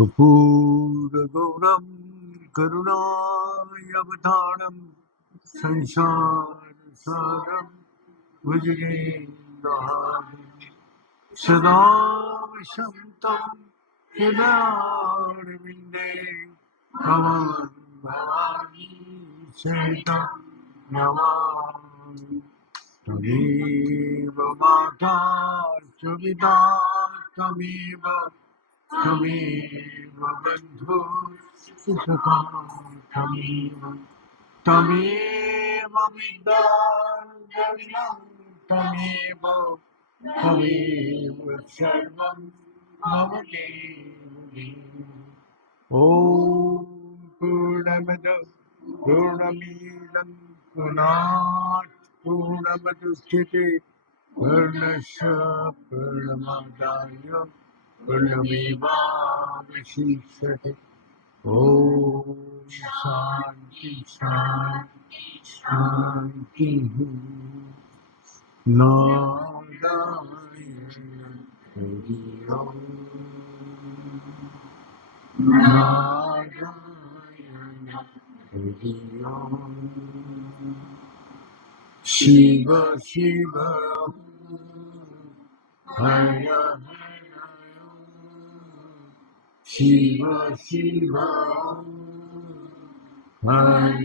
कर्पूरगौरं करुणावतारं संसारसारं भुजगेन्द्रहारिं सदा वसन्तं हृदयारविन्दे भवानी सहितं नमामि। त्वमेव माता च पिता त्वमेव त्वमेव बन्धुः सुखा त्वमेव त्वमेव विद्यां त्वमेव त्वमेव सर्वं मम देव। ॐ पूर्णमद पूर्णमिदं पूर्णात् पूर्णमुदच्यते पूर्णस्य पूर्णमादाय पूर्णमेवावशिष्यते। ॐ शान्ति शान्ति शान्तिः। नारायण हरि ओम् नारायण हरि ओम् शिव शिव हर हर शिव शिव हर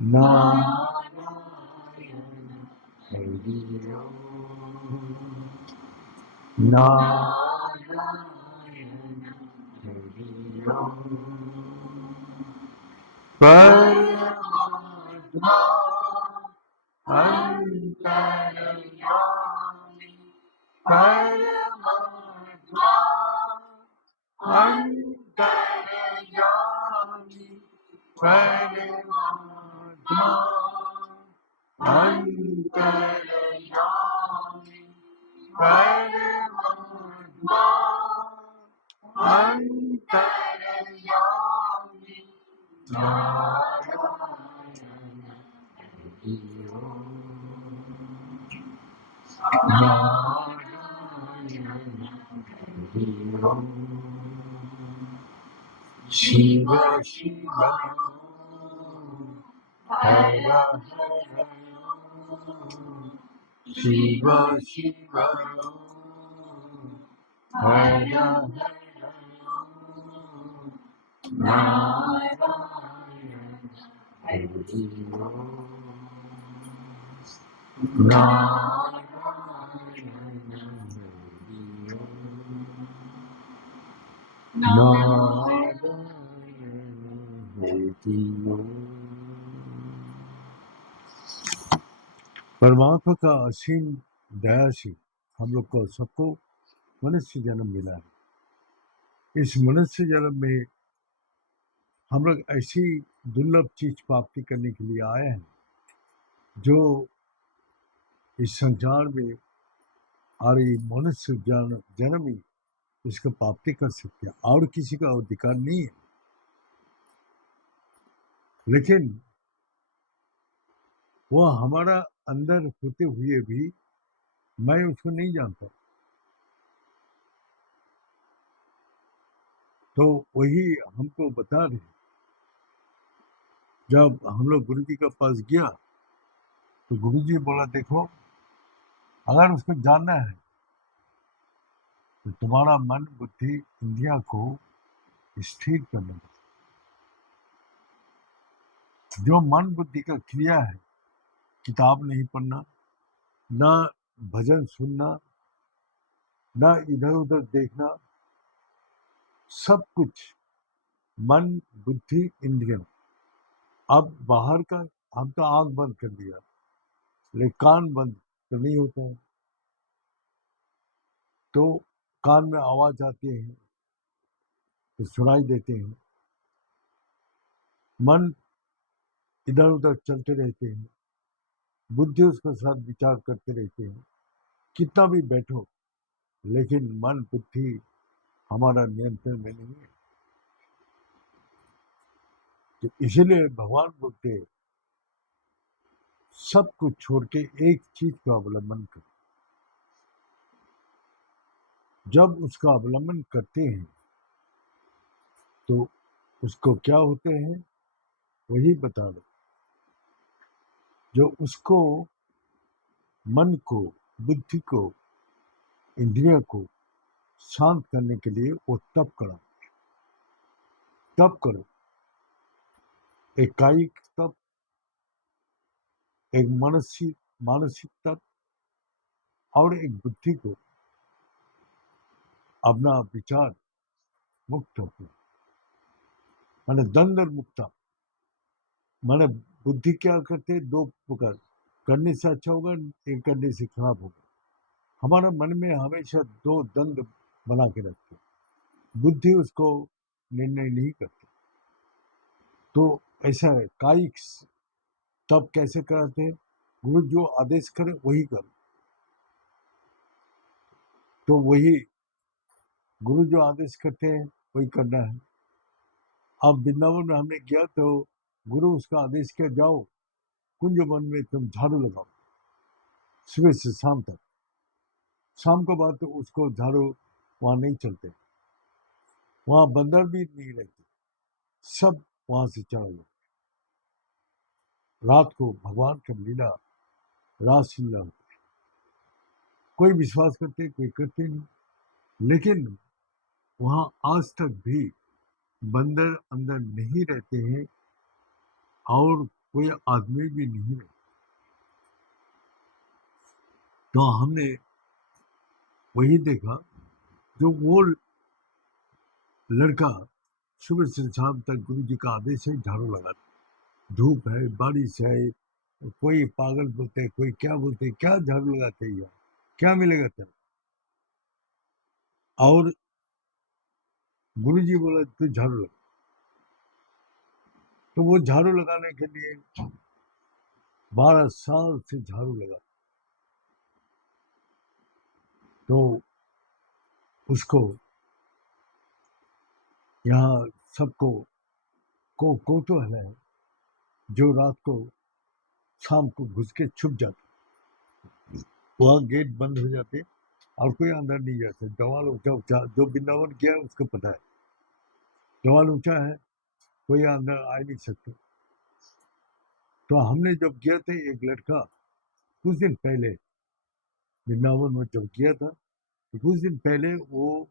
नारायण हरि ओम् नारायण हरि ओम् परमात्मा अंतर्यामी परमात्मा अंतर्यामी परमात्मा अंतर्यामी परमात्मा अंतर्यामी नारायण हरि ओम् नारायण हरि ओम् शिव शिव हर हर शिव शिव हर हर नारायण हरि ओम् नारायण हरि ओम् नारायण हरि ओम्। परमात्मा का असीम दया से हम लोग को सबको मनुष्य जन्म मिला है। इस मनुष्य जन्म में हम लोग ऐसी दुर्लभ चीज प्राप्ति करने के लिए आए हैं जो इस संसार में और ये मनुष्य जन्म ही इसका प्राप्ति कर सकते हैं और किसी का अधिकार नहीं है। लेकिन वो हमारा अंदर होते हुए भी मैं उसको नहीं जानता, तो वही हमको बता रहे। जब हम लोग गुरु जी के पास गया तो गुरु जी बोला, देखो अगर उसको जानना है तो तुम्हारा मन बुद्धि इंद्रिया को स्थिर करना। जो मन बुद्धि का क्रिया है, किताब नहीं पढ़ना, ना भजन सुनना, ना इधर उधर देखना, सब कुछ मन बुद्धि इंद्रिया। अब बाहर का हम तो आंख बंद कर दिया, लेकिन कान बंद तो नहीं होता है, तो कान में आवाज आती है तो सुनाई देते हैं, मन इधर उधर चलते रहते हैं, बुद्धि उसके साथ विचार करते रहते हैं। कितना भी बैठो लेकिन मन बुद्धि हमारा नियंत्रण में नहीं है। तो इसीलिए भगवान बोलते सब कुछ छोड़ के एक चीज का अवलंबन करो। जब उसका अवलंबन करते हैं तो उसको क्या होते हैं वही बता दो। जो उसको मन को, बुद्धि को, इंद्रिय को शांत करने के लिए वो तप करो। तप करो, एक कायिक तप, एक मानसिक मानसिक तप, और एक बुद्धि को अपना विचार मुक्त हो, माने द्वंद और मुक्ता। माने बुद्धि क्या करते हैं, दो प्रकार, करने से अच्छा होगा, एक करने से खराब होगा। हमारा मन में हमेशा दो द्वंद बना के रखते, बुद्धि उसको निर्णय नहीं करती। तो ऐसा है, कायिक तप कैसे कराते हैं, गुरु जो आदेश करे वही करो। तो वही गुरु जो आदेश करते हैं वही करना है। अब वृंदावन में हमने किया तो गुरु उसका आदेश किया, जाओ कुंज वन में तुम झाड़ू लगाओ सुबह से शाम तक। शाम के बाद तो उसको झाड़ू वहां नहीं चलते, वहां बंदर भी नहीं रहते, सब वहां से चला गया। रात को भगवान का लीला, रास लीला होती। कोई विश्वास करते कोई करते नहीं, लेकिन वहां आज तक भी बंदर अंदर नहीं रहते हैं और कोई आदमी भी नहीं रहते। तो हमने वही देखा, जो वो लड़का सुबह से शाम तक गुरु जी का आदेश है झाड़ू लगाता, धूप है, बारिश है, कोई पागल बोलते, कोई क्या बोलते, क्या झाड़ू लगाते हैं यार, क्या मिलेगा तेरा। और गुरु जी बोला तू झाड़ू लगा, तो वो झाड़ू लगाने के लिए 12 साल से झाड़ू लगा। तो उसको यहाँ सबको को तो है जो रात को शाम को घुस के छुप जाते, वहाँ गेट बंद हो जाते और कोई अंदर नहीं जाता। जवाल ऊंचा ऊंचा, जो वृंदावन किया है उसको पता है, जवाल ऊंचा है, कोई अंदर आ नहीं सकता। तो हमने जब किया था, एक लड़का कुछ दिन पहले वृंदावन में जब किया था, तो कुछ दिन पहले वो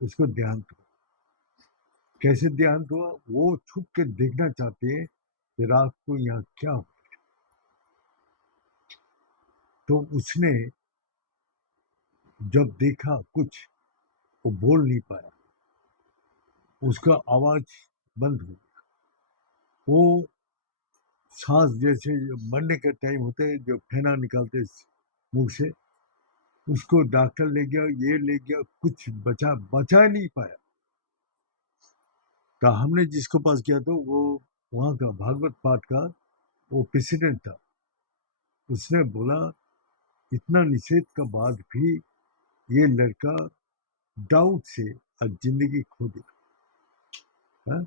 उसको देहांत हुआ। कैसे देहांत हुआ, वो छुप के देखना चाहते हैं कि रात को यहाँ क्या हो। तो उसने जब देखा कुछ, वो बोल नहीं पाया, उसका आवाज बंद हो गया। वो सांस जैसे मरने का टाइम होता है, जो फेना निकालते मुंह से, उसको डॉक्टर ले गया, ये ले गया, कुछ बचा नहीं पाया। तो हमने जिसको पास किया था वो वहाँ का भागवत पाठ का वो प्रेसिडेंट था। उसने बोला इतना निषेध का बाद भी ये लड़का डाउट से आज जिंदगी खो दिया है?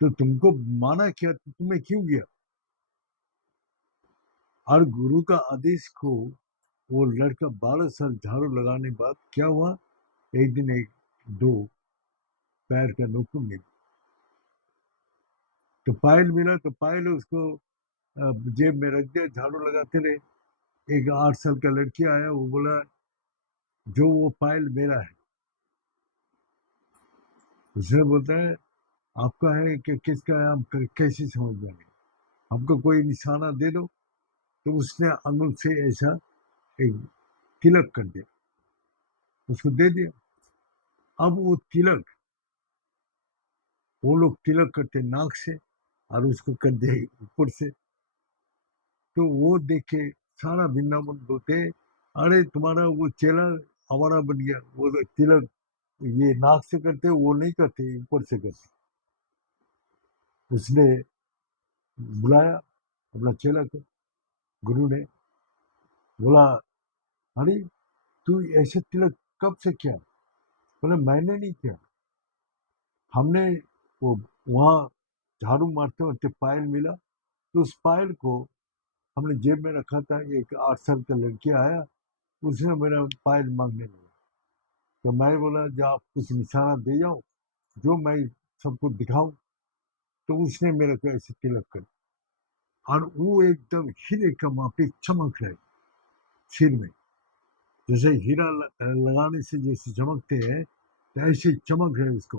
तो तुमको माना क्या, तो तुम्हें क्यों गया। और गुरु का आदेश को वो लड़का 12 साल झाड़ू लगाने बाद क्या हुआ, एक दिन एक दो पैर का नोखून मिला, तो पायल मिला, तो पायल उसको जेब में रख दिया, झाड़ू लगाते रहे। एक 8 साल का लड़की आया, वो बोला जो वो पायल मेरा है। उसने बोलता है आपका है कि किसका है, हम कैसे समझ जाएंगे, हमको कोई निशाना दे दो। तो उसने अंगुल से ऐसा एक तिलक कर दिया, उसको दे दिया। अब वो तिलक, वो लोग तिलक करते नाक से और उसको कर दे ऊपर से। तो वो देख के सारा वृंदावन बोलते अरे तुम्हारा वो चेला हमारा बन गया, वो तो तिलक ये नाक से करते, वो नहीं करते, ऊपर से करते। उसने बुलाया अपना चेला को, गुरु ने बोला अरे तू ऐसे तिलक कब से किया। बोले मैंने नहीं किया, हमने वो वहाँ झाड़ू मारते वक्त पायल मिला, तो उस पायल को हमने जेब में रखा था। एक 8 साल का लड़की आया, उसने मेरा पायल मांगने लगा, तो मैं बोला जो आप कुछ निशाना दे जाओ, जो मैं सबको दिखाऊं। तो उसने मेरे को ऐसे तिलक कर, और वो एकदम हीरे का माफिक चमक रहे सिर में, जैसे हीरा लगाने से जैसे चमकते हैं, तो ऐसे चमक रहे उसको।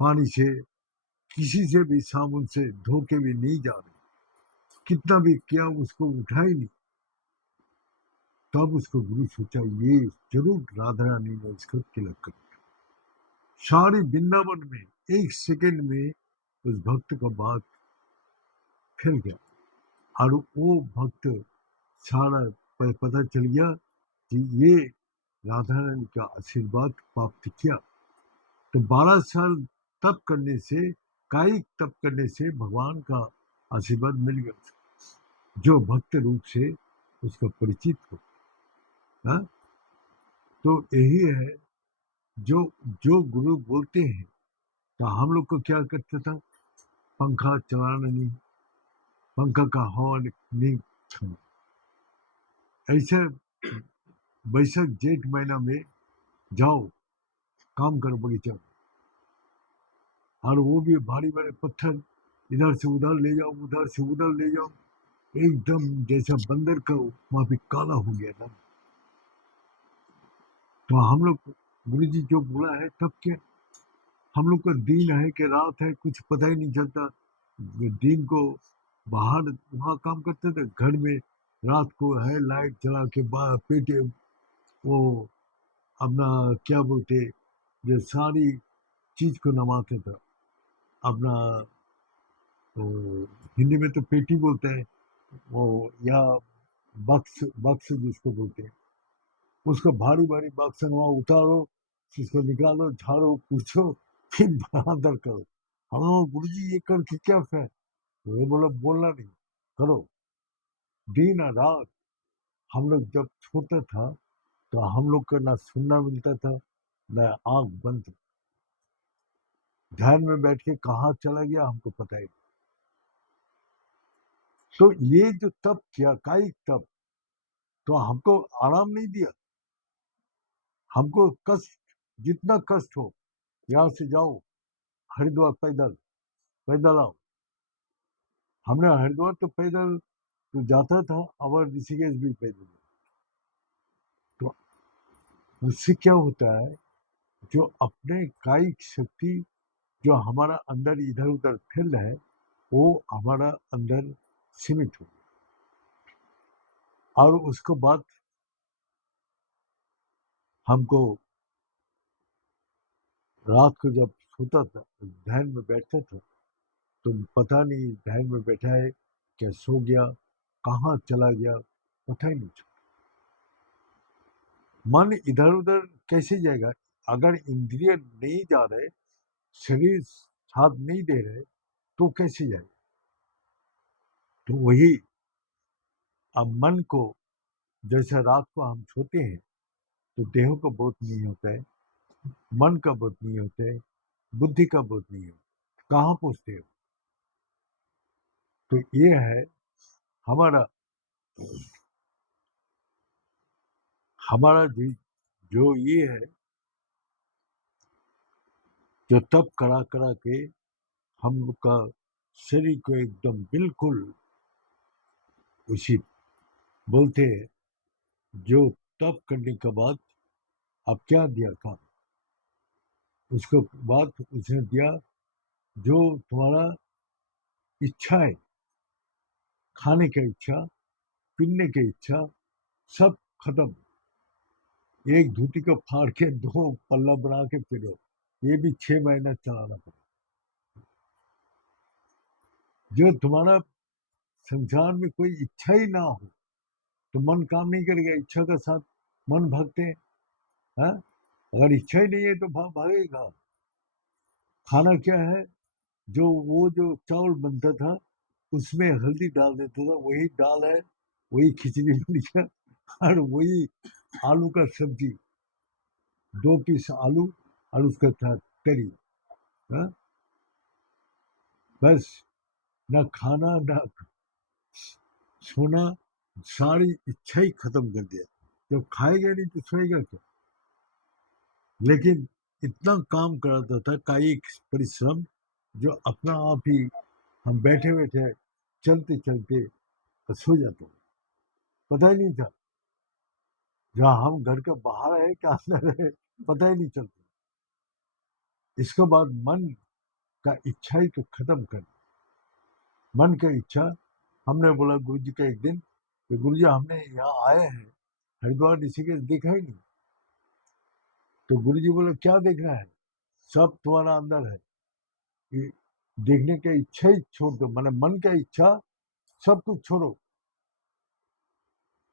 पानी से, किसी से भी साबुन से धो के भी नहीं जा रहे, कितना भी किया उसको उठा ही नहीं। तब उसको गुरु सोचा ये जरूर राधा रानी ने इसको तिलक कर। सारी वृंदावन में एक सेकंड में उस भक्त का बात फैल गया, और वो भक्त सारा पता चल गया कि ये राधा रानी का आशीर्वाद प्राप्त किया। तो 12 साल तप करने से, कायिक तप करने से भगवान का आशीर्वाद मिल गया, जो भक्त रूप से उसका परिचित हो। हा? तो यही है, जो जो गुरु बोलते हैं। तो हम लोग को क्या करता था, पंखा चलाना नहीं, पंखा का हवा नहीं छूना। ऐसे वैशाख जेठ महीना में जाओ, काम करो बगीचा में, और वो भी भारी भारी पत्थर इधर से उधर ले जाओ, उधर से उधर ले जाओ, एकदम जैसा बंदर का वहां पे काला हो गया था। तो हम लोग, गुरु जी जो बोला है तब क्या, हम लोग का दिन है कि रात है कुछ पता ही नहीं चलता। दिन को बाहर वहाँ काम करते थे, घर में रात को है लाइट जला के बाहर पेटे वो अपना क्या बोलते, जो सारी चीज को नमाते थे अपना, वो हिंदी में तो पेटी बोलते हैं, वो या बक्स, बक्स जिसको बोलते हैं, उसको भारी भारी बक्स वहाँ उतारो, उसको निकालो, झाड़ो, पूछो, फिर अंदर करो। हम लोग गुरु जी ये करके क्या है, वो बोला बोलना नहीं, करो। दिन और रात हम लोग जब छोटा था, तो हम लोग को ना सुनना मिलता था, ना आंख बंद, ध्यान में बैठ के कहाँ चला गया हमको पता ही नहीं। तो ये जो तप किया, कायिक तप, तो हमको आराम नहीं दिया, हमको कष्ट, जितना कष्ट हो, यहाँ से जाओ हरिद्वार पैदल, पैदल आओ। हमने हरिद्वार तो पैदल तो जाता था, और ऋषिकेश भी पैदल। तो उससे क्या होता है, जो अपने कायिक शक्ति जो हमारा अंदर इधर उधर फैल रहा है, वो हमारा अंदर सीमित हो, और उसको बाद हमको रात को जब सोता था, ध्यान में बैठता था, तो पता नहीं ध्यान में बैठा है क्या, सो गया, कहाँ चला गया, पता ही नहीं चला। मन इधर उधर कैसे जाएगा, अगर इंद्रिय नहीं जा रहे, शरीर साथ नहीं दे रहे, तो कैसे जाएगा। तो वही, अब मन को, जैसे रात को हम सोते हैं तो देह का बोध नहीं होता है, मन का बोध नहीं होता है, बुद्धि का बोध नहीं होता, कहाँ पहुंचते हो। तो ये है हमारा, हमारा जो ये है, जो तप करा करा के हम लोग का शरीर को एकदम बिल्कुल उसी, बोलते हैं जो तप करने के बाद अब क्या दिया काम, उसको बाद उसने दिया, जो तुम्हारा इच्छा है, खाने की इच्छा, पीने की इच्छा, सब खत्म। एक धोती को फाड़ के दो पल्ला बना के फिरो, ये भी 6 महीना चलाना पड़ा। जो तुम्हारा संसार में कोई इच्छा ही ना हो, तो मन काम नहीं करेगा, इच्छा का साथ मन भागते हैं। हाँ? अगर इच्छा ही नहीं है तो भागेगा। खाना क्या है, जो वो जो चावल बनता था उसमें हल्दी डाल देता था, वही दाल है, वही खिचड़ी बन गया, और वही आलू का सब्जी, 2 पीस आलू और उसका था करी। हाँ? बस, ना खाना ना सोना, सारी इच्छा ही खत्म कर दिया। जब खाएगा नहीं तो सोएगा क्या। लेकिन इतना काम कराता था, कायिक परिश्रम, जो अपना आप ही हम बैठे बैठे चलते चलते सो जाते, पता ही नहीं था जहाँ हम घर के बाहर है क्या अंदर है, पता ही नहीं चलता। इसके बाद मन का इच्छा ही तो खत्म कर, मन का इच्छा। हमने बोला गुरु जी का एक दिन कि गुरु जी हमने यहाँ आए हैं हरिद्वार ऋषिकेश, देखा ही नहीं। तो गुरु जी बोले क्या देखना है, सब तुम्हारा अंदर है, ये देखने का इच्छा ही छोड़ दो, मैंने मन का इच्छा सब कुछ छोड़ो।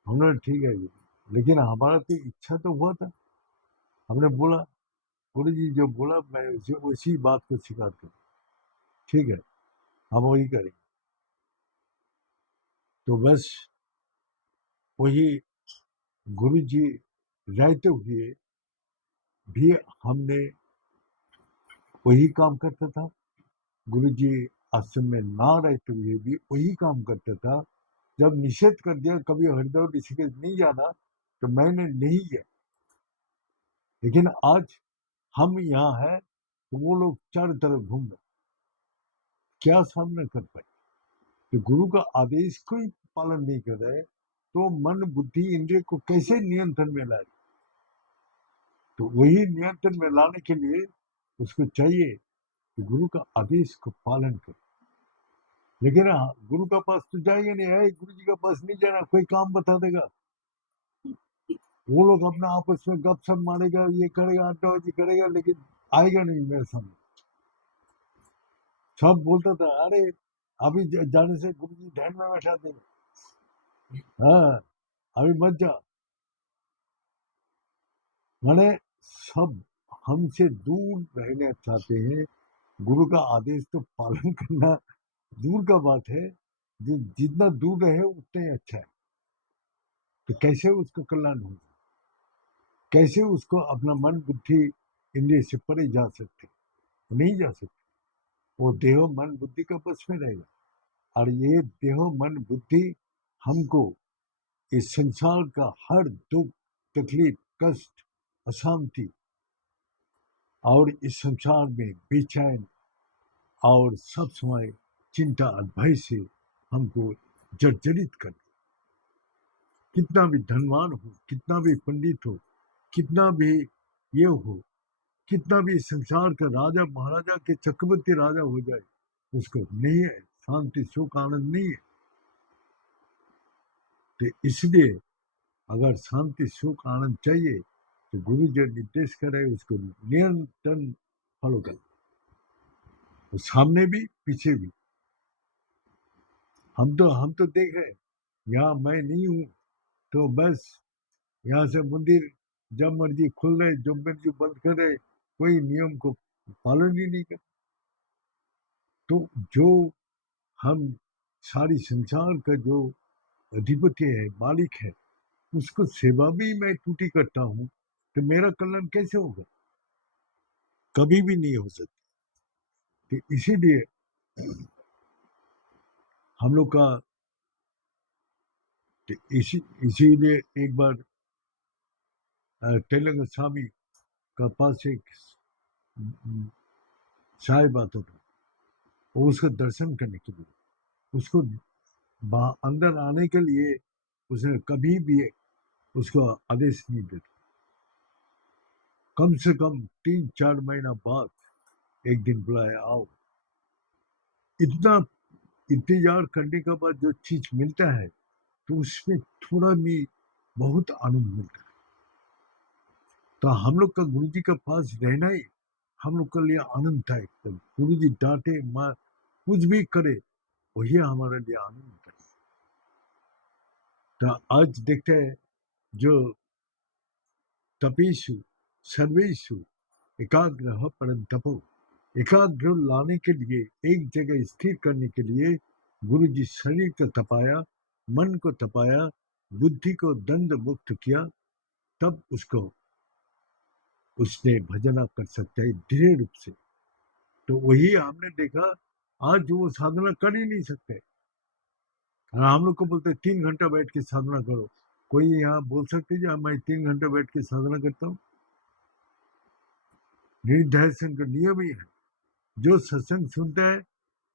हमने ठीक है गुरु, लेकिन हमारा तो इच्छा तो हुआ था। हमने बोला गुरु जी जो बोला मैं उसी बात को स्वीकार करूँ, ठीक है हम वही करेंगे। तो बस वही गुरु जी रहते हुए भी हमने वही काम करता था, गुरु जी आश्रम में ना रहते हुए भी वही काम करता था। जब निषेध कर दिया कभी हरिद्वार ऋषिकेश नहीं जाना, तो मैंने नहीं किया। लेकिन आज हम यहाँ हैं तो वो लोग चारों तरफ घूम रहे, क्या सामना कर पाए। तो गुरु का आदेश को ही पालन नहीं कर रहे तो मन बुद्धि इंद्रिय को कैसे नियंत्रण में लाए। तो वही नियंत्रण में लाने के लिए उसको चाहिए कि गुरु का आदेश को पालन करे। लेकिन गुरु का पास तो जाएगा नहीं है, गुरु जी का पास नहीं जाना, कोई काम बता देगा, वो लोग अपना आपस में गप सप मारेगा, ये करेगा अड्डाबाजी करेगा, लेकिन आएगा नहीं मेरे सामने। सब बोलता था अरे अभी जाने से गुरु जी ध्यान में बैठा देगा, हाँ अभी मत जा। मैंने सब हमसे दूर रहना चाहते हैं, गुरु का आदेश तो पालन करना दूर का बात है, जो जितना दूर रहे उतना ही अच्छा है। तो कैसे उसको कल्याण हो, कैसे उसको अपना मन बुद्धि इंद्रिय से परे जा सकते, नहीं जा सकते। वो देहो मन बुद्धि का बस में रहेगा, और ये देहो मन बुद्धि हमको इस संसार का हर दुख तकलीफ कष्ट अशांति और इस संसार में बेचैन और सब समय चिंता और भय से हमको जर्जरित कर। कितना भी धनवान हो, कितना भी पंडित हो, कितना भी ये हो, कितना भी संसार का राजा महाराजा के चक्रवर्ती राजा हो जाए, उसको नहीं है शांति सुख आनंद नहीं है। तो इसलिए अगर शांति सुख आनंद चाहिए तो गुरु जो निर्देश करे उसको निरंतर फॉलो कर, तो सामने भी पीछे भी। हम तो देख रहे यहाँ मैं नहीं हूं तो बस यहाँ से मंदिर जब मर्जी खुल रहे जब मर्जी बंद कर रहे, कोई नियम को पालन ही नहीं कर। तो जो हम सारी संसार का जो अधिपति है मालिक है उसको सेवा भी मैं टूटी करता हूँ, तो मेरा कल्याण कैसे होगा, कभी भी नहीं हो सकता। तो इसीलिए हम लोग का, तो इसीलिए एक बार तेलंग स्वामी का पास एक साहिब आता था, वो उसका दर्शन करने के लिए, उसको अंदर आने के लिए उसने कभी भी उसको आदेश नहीं दिया। कम से कम 3-4 महीना बाद एक दिन बुलाया आओ। इतना इंतजार करने के बाद जो चीज मिलता है तो उसमें थोड़ा भी बहुत आनंद मिलता है। तो हम लोग का गुरु जी के पास रहना ही हम लोग के लिए आनंद था। एकदम गुरु जी डांटे मार कुछ भी करे वही हमारे लिए आनंद था। तो आज देखते हैं जो तपेशु सर्वेशु एकाग्र परम तपो, एकाग्र लाने के लिए एक जगह स्थिर करने के लिए गुरु जी शरीर को तपाया, मन को तपाया, बुद्धि को दंड मुक्त किया, तब उसने भजना कर सकता है दृढ़ रूप से। तो वही हमने देखा, आज वो साधना कर ही नहीं सकते। और हम लोग को बोलते 3 घंटा बैठ के साधना करो, कोई यहाँ बोल सकते जो मैं 3 घंटे बैठ के साधना करता हूँ? निर्ध्यासन का नियम ही है, जो सत्संग सुनता है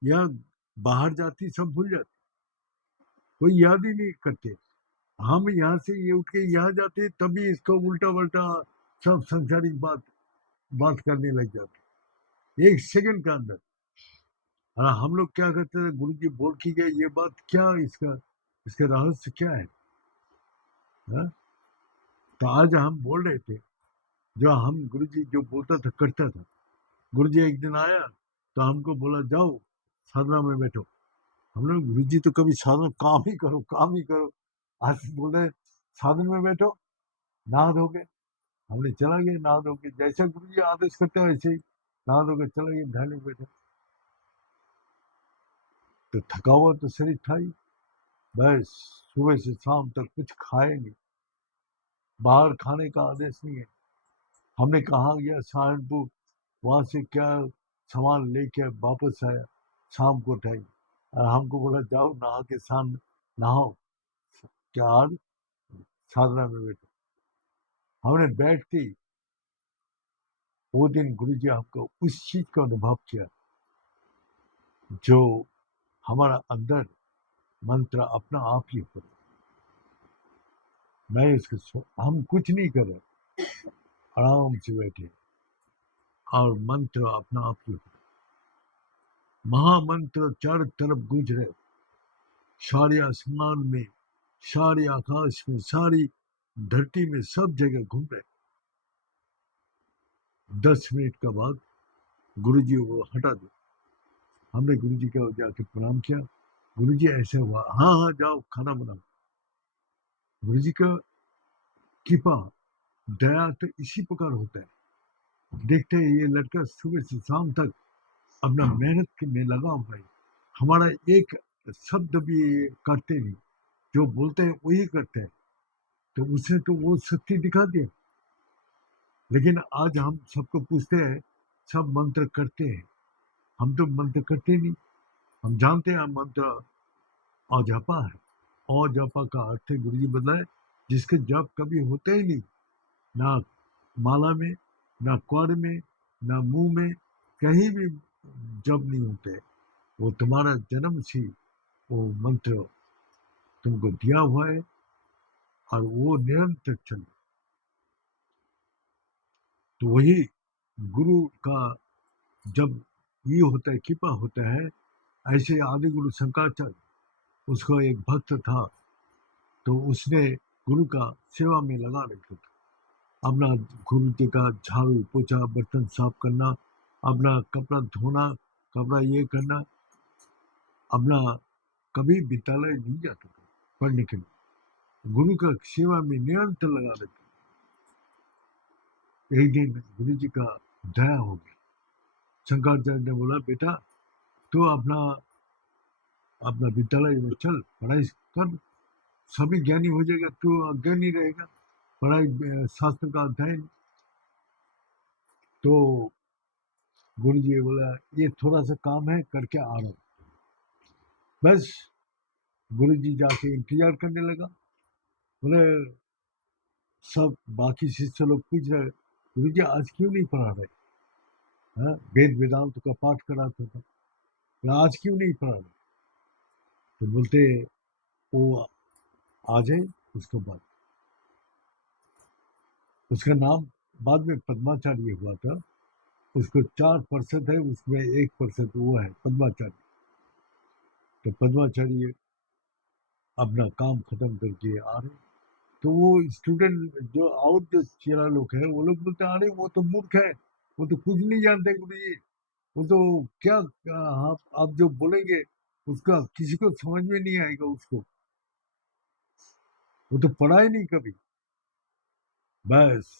या बाहर जाती सब भूल जाते, कोई याद ही नहीं करते। हम यहाँ से ये उठ के यहाँ जाते तभी इसको उल्टा वल्टा सब संसारिक बात करने लग जाते 1 सेकंड के अंदर। और हम लोग क्या करते थे, गुरु जी बोल के गए ये बात, क्या इसका रहस्य क्या है? हा? तो आज हम बोल रहे थे, जो हम गुरु जी जो बोलता था करता था। गुरु जी एक दिन आया तो हमको बोला जाओ साधना में बैठो। हम लोग गुरु जी तो कभी साधना काम ही करो। आज बोल रहे साधन में बैठो, नहा धोके। हमने चला गया नहा धोके, जैसा गुरु जी आदेश करते हैं वैसे ही नहा धोके चला गया ध्यान में बैठा। तो थका हुआ तो शरीर था ही, बस सुबह से शाम तक कुछ खाए नहीं, बाहर खाने का आदेश नहीं है। हमने कहा गया सहारनपुर, वहां से क्या सामान लेके वापस आया, शाम को टाइम, और हमको बोला जाओ नहा के शाम नहाओ, क्या आज साधना में बैठो। हमने बैठते ही वो दिन गुरु जी हमको उस चीज का अनुभव किया, जो हमारा अंदर मंत्र अपना आप ही हो। मैं हम कुछ नहीं कर रहे, आराम से बैठे और मंत्र अपना आप ही हो। महामंत्र चारों तरफ गूंज रहे, सारे आसमान में, सारे आकाश में, सारी धरती में, सब जगह घूम रहे। 10 मिनट का बाद गुरु जी को हटा दो। हमने गुरु जी का जाके प्रणाम किया, गुरु जी ऐसे हुआ, हाँ हाँ जाओ खाना बनाओ। गुरु जी का कृपा दया तो इसी प्रकार होता है। देखते हैं ये लड़का सुबह से शाम तक अपना मेहनत में लगा हुआ है, हमारा एक शब्द भी करते नहीं, जो बोलते हैं वही करते हैं। तो उसने तो वो शक्ति दिखा दिया। लेकिन आज हम सबको पूछते हैं, सब मंत्र करते हैं, हम तो मंत्र करते नहीं। हम जानते हैं मंत्र अजपा है, अजपा का अर्थ है गुरु जी बताए जिसके जप कभी होते ही नहीं, ना माला में, ना क्वार में, ना मुंह में, कहीं भी जप नहीं होते। वो तुम्हारा जन्म से वो मंत्र तुमको दिया हुआ है और वो निरंतर चले। तो वही गुरु का जब ये होता है, कृपा होता है। ऐसे आदि गुरु शंकराचार्य, उसका एक भक्त था, तो उसने गुरु का सेवा में लगा रखा था। अपना गुरु जी का झाड़ू पोछा बर्तन साफ करना, अपना कपड़ा धोना, कपड़ा ये करना, अपना कभी विद्यालय नहीं जाता था पढ़ने के लिए, गुरु का सेवा में निरंतर लगा रहता। एक दिन गुरु जी का दया हो गया, शंकराचार्य ने बोला बेटा तू अपना अपना विद्यालय में चल, पढ़ाई कर, सभी ज्ञानी हो जाएगा, तू अज्ञानी रहेगा, पढ़ाई शास्त्र का अध्ययन। तो गुरु जी बोला ये थोड़ा सा काम है करके आ रहा हूँ। बस गुरु जी जाके इंतजार करने लगा। बोले सब बाकी शिष्य लोग पूछ रहे गुरु जी आज क्यों नहीं पढ़ा रहे, वेद वेदांत का पाठ कराता था, बोला आज क्यों नहीं पढ़ा रहे? तो बोलते वो आ जाए उसके बाद। उसका नाम बाद में पद्माचार्य हुआ था, उसको 4% है, उसमें 1% वो है पद्माचार्य। तो पद्माचार्य अपना काम खत्म करके आ रहे, तो वो स्टूडेंट जो और जो चेला लोग हैं वो लोग बोलते अरे वो तो मूर्ख है, वो तो कुछ नहीं जानते गुरु जी, वो तो क्या आप जो बोलेंगे उसका किसी को समझ में नहीं आएगा, उसको वो तो पढ़ा ही नहीं कभी। बस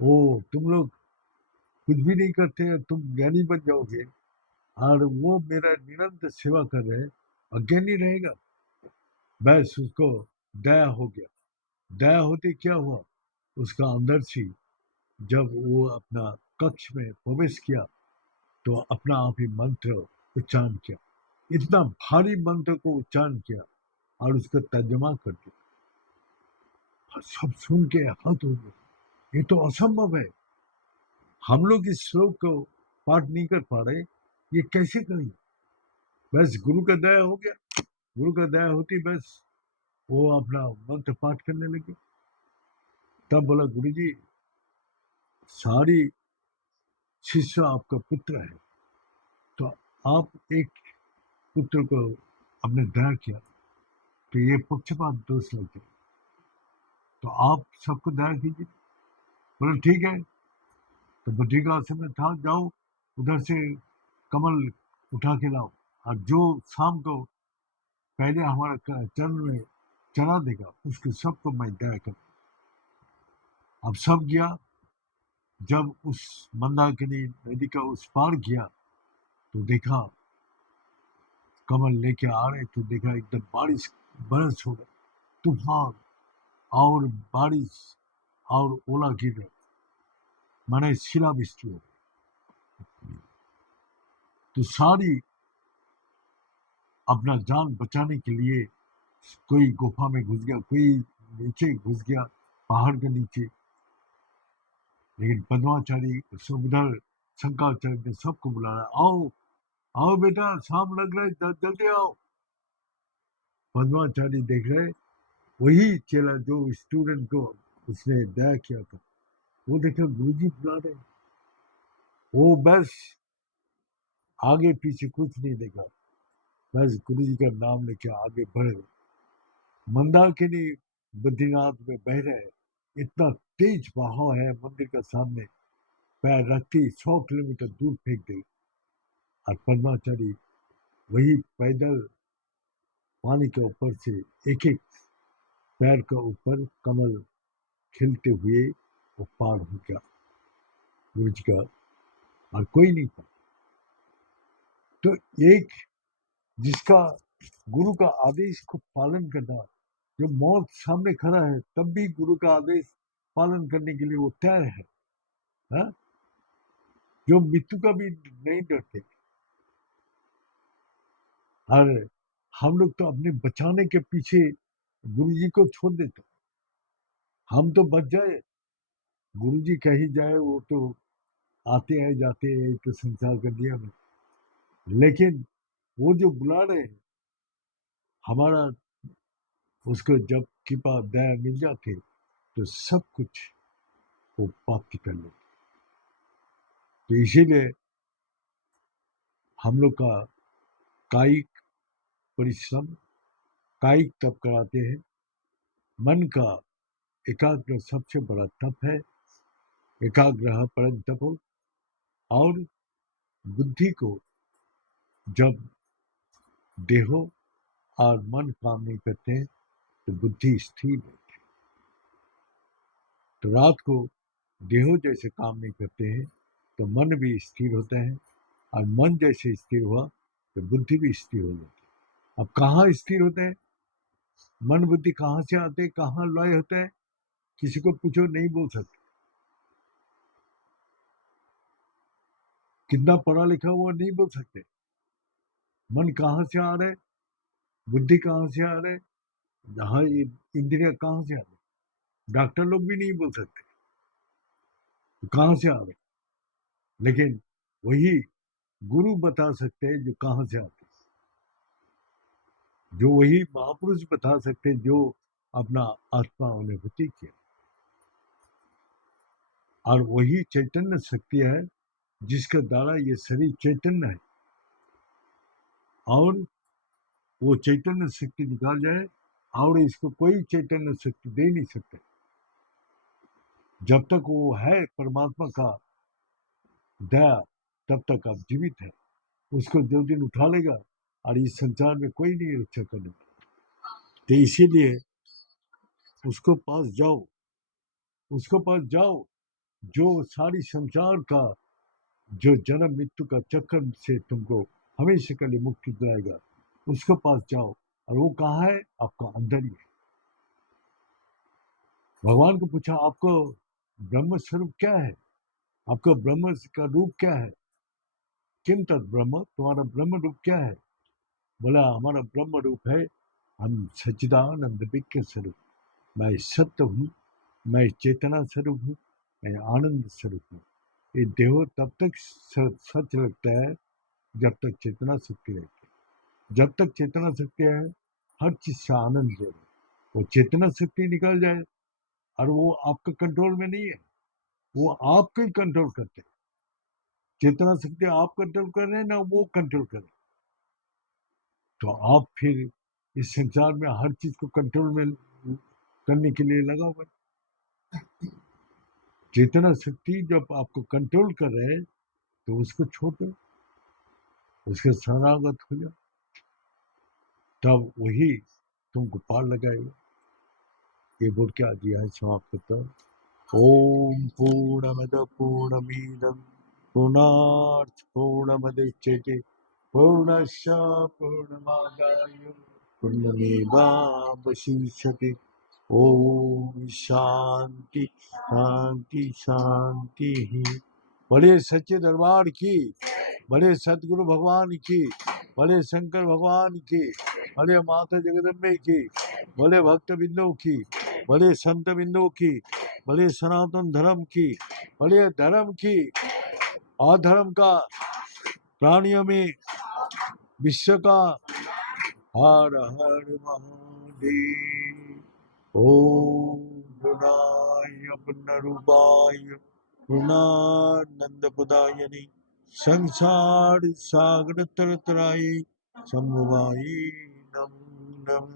वो तुम लोग कुछ भी नहीं करते, तुम ज्ञानी बन जाओगे और वो मेरा निरंतर सेवा कर रहे हैं, अज्ञानी रहेगा। बस उसको दया हो गया। दया होते क्या हुआ, उसका अंदर से जब वो अपना कक्ष में प्रवेश किया तो अपना आप ही मंत्र उच्चारण किया, इतना भारी मंत्र को उच्चारण किया और उसका तर्जुमा कर दिया। और सब सुन के हद हो गए, ये तो असंभव है, हम लोग इस श्लोक को पाठ नहीं कर पा रहे, ये कैसे करेंगे। बस गुरु का दया हो गया, गुरु का दया होती बस वो अपना मंत्र पाठ करने लगे। तब बोला गुरु जी सारी शिष्य आपका पुत्र है, तो आप एक पुत्र को आपने दया किया तो ये पक्षपात दोष लगते, तो आप सबको दया कीजिए। बोले ठीक है, तो बद्रिकाश्रम में था, जाओ उधर से कमल उठा के लाओ, और जो शाम को पहले हमारा चरण में चढ़ा देगा उसके सबको मैं दया कर। अब सब गया, जब उस मंदाकिनी नदी का उस पार किया तो देखा कमल लेके आ रहे, तो देखा एकदम बारिश बरस हो गई, तूफान और बारिश और ओला गिर रहे, माने शिलावृष्टि हो। तो सारी अपना जान बचाने के लिए कोई गुफा में घुस गया, कोई नीचे घुस गया पहाड़ के नीचे, लेकिन पद्माचारी उधर शंकराचार्य ने सबको बुलाया, आओ आओ बेटा शाम लग रहा है, जल्दी आओ। पद्माचारी देख रहे, वही चेला जो स्टूडेंट को उसने दया किया था, वो देखा गुरुजी बुला रहे, वो बस आगे पीछे कुछ नहीं देखा, बस गुरुजी का नाम लेके आगे बढ़ गए। मंदाकिनी बद्रीनाथ में बह रहे, इतना तेज बहाव है मंदिर का सामने, पैर रखती 100 किलोमीटर दूर फेंक दी, और पद्माचारी वही पैदल पानी के ऊपर से एक एक पैर के ऊपर कमल खिलते हुए वो पार हो गया गुरु जी का, और कोई नहीं था। तो एक जिसका गुरु का आदेश को पालन करना, जो मौत सामने खड़ा है तब भी गुरु का आदेश पालन करने के लिए वो तैयार है, हा? जो मृत्यु का भी नहीं डरते। और हम लोग तो अपने बचाने के पीछे गुरु जी को छोड़ देते, हम तो बच जाए, गुरु जी कहीं जाए, वो तो आते हैं जाते हैं, तो संसार का नियम है, लेकिन वो जो बुला रहे हैं हमारा, उसको जब कृपा दया मिल जाती तो सब कुछ वो प्राप्ति कर लेते। तो इसीलिए हम लोग का कायिक परिश्रम, कायिक तप कराते हैं, मन का एकाग्र सबसे बड़ा तप है, एकाग्र परम तप। और बुद्धि को जब देहो और मन काम नहीं करते हैं तो बुद्धि स्थिर रहती है। तो रात को देहो जैसे काम नहीं करते हैं तो मन भी स्थिर होता है, और मन जैसे स्थिर हुआ तो बुद्धि भी स्थिर हो जाती है। अब कहाँ स्थिर होते हैं, मन बुद्धि कहाँ से आते हैं, कहाँ लय होता है, किसी को पूछो नहीं बोल सकते। कितना पढ़ा लिखा हुआ नहीं बोल सकते, मन कहाँ से आ रहे, बुद्धि कहाँ से आ रहे, जहाँ इंद्रिया कहाँ से आ रहे, डॉक्टर लोग भी नहीं बोल सकते तो कहाँ से आ रहे, लेकिन वही गुरु बता सकते हैं जो कहाँ से आते, जो वही महापुरुष बता सकते हैं जो अपना आत्मा अनुभूति किया, और वही चैतन्य शक्ति है जिसका द्वारा ये शरीर चैतन्य है, और वो चैतन्य शक्ति निकाल जाए, और इसको कोई चैतन्य शक्ति दे नहीं सकते जब तक वो है परमात्मा का दया, तब तक आप जीवित है। उसको जो दिन उठा लेगा और इस संसार में कोई नहीं रक्षा करने, तो इसीलिए उसको पास जाओ, उसको पास जाओ जो सारी संसार का जो जन्म मृत्यु का चक्कर से तुमको हमेशा के लिए मुक्ति दिलाएगा, उसको पास जाओ। और वो कहाँ है, आपका अंदर ही है। भगवान को पूछा आपको ब्रह्म स्वरूप क्या है, आपका ब्रह्म का रूप क्या है, किम तत् ब्रह्म, तुम्हारा ब्रह्म रूप क्या है। बोला हमारा ब्रह्म रूप है हम सच्चिदानंद विज्ञ स्वरूप, मैं सत्य हूँ, मैं चेतना स्वरूप हूँ, मैं आनंद स्वरूप हूँ। ये देह तब तक सच लगता है जब तक चेतना शक्ति रहती है। जब तक चेतना शक्ति है, हर चीज से आनंद ले। वो चेतना शक्ति निकल जाए और वो आपके कंट्रोल में नहीं है, वो आपको ही कंट्रोल करते हैं। चेतना शक्ति आप कंट्रोल कर रहे हैं ना, वो कंट्रोल कर रहे हैं। तो आप फिर इस संसार में हर चीज को कंट्रोल में करने के लिए लगा हुआ है। चेतना शक्ति जब आपको कंट्रोल कर रहे हैं तो उसको छोड़ दो, उसके शरणागत हो जाओ, तब वही तुमको पार लगाएगा। ये बोल के आज यहाँ समाप्त करता हूँ। ओम पूर्णमद पूर्णमिदं पूर्णात् पूर्णमुदच्यते पूर्णस्य पूर्णमादाय पूर्णमेवावशिष्यते। ओम शांति शांति शांति ही। बड़े सच्चे दरबार की, बड़े सदगुरु भगवान की, बड़े शंकर भगवान की, बड़े माता जगदम्बे की, बड़े भक्त बिंदु की, बड़े संत बिंदु की, बड़े सनातन धर्म की, बड़े धर्म की, अधर्म का, प्राणियों में विश्व का। हर हर महादेव। ओम गुणाय पुनरुपाय गुणानंद पुदायनि संसार सागर तरतराई समवायी नम नम।